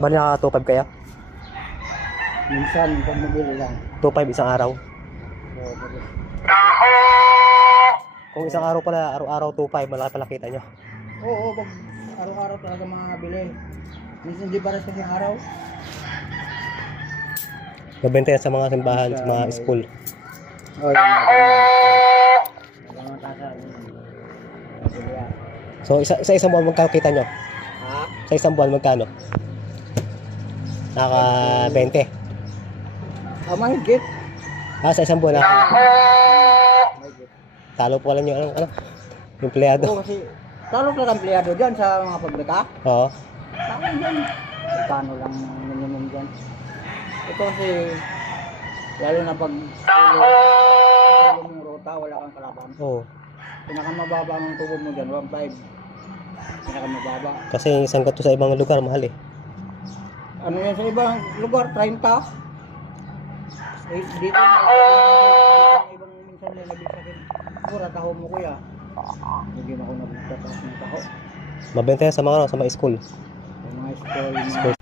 Bali naka 2.5 kaya? Minsan, pag mabili lang. 2.5 isang araw. Oo, pwede. Kung isang araw pala, araw-araw 2.5, malaki pala kita nyo. Oo, pag araw-araw talaga mabili. Minsan di para sa isang araw. Mabenta yan sa mga simbahan, sa mga school. Oo, yan. So sa isang buwan magkano kita nyo? Ha? Sa isang buwan magkano? Naka 20. Mahigit. Sa isang buwan naka Mahigit. talo po lang yung empleyado. Oo, kasi talo ka empleyado dyan sa mga pabrika. Oo. Tama dyan. Paano lang minimum dyan. Ito kasi, lalo na pag tubo mong rota, wala kang kalaban. Oo. Pinakamababa ang tubo mo dyan, 1.5. Pinakamababa. Kasi isang gato sa ibang lugar mahal eh. Ano yan sa ibang lugar, 30. Eh, dito ibang minsan may nabili sa akin. Mura, taho mo kuya. Hindi na ako nagtatas ng taho. Mabenta yan sa mga school. Sa mga school, mga School.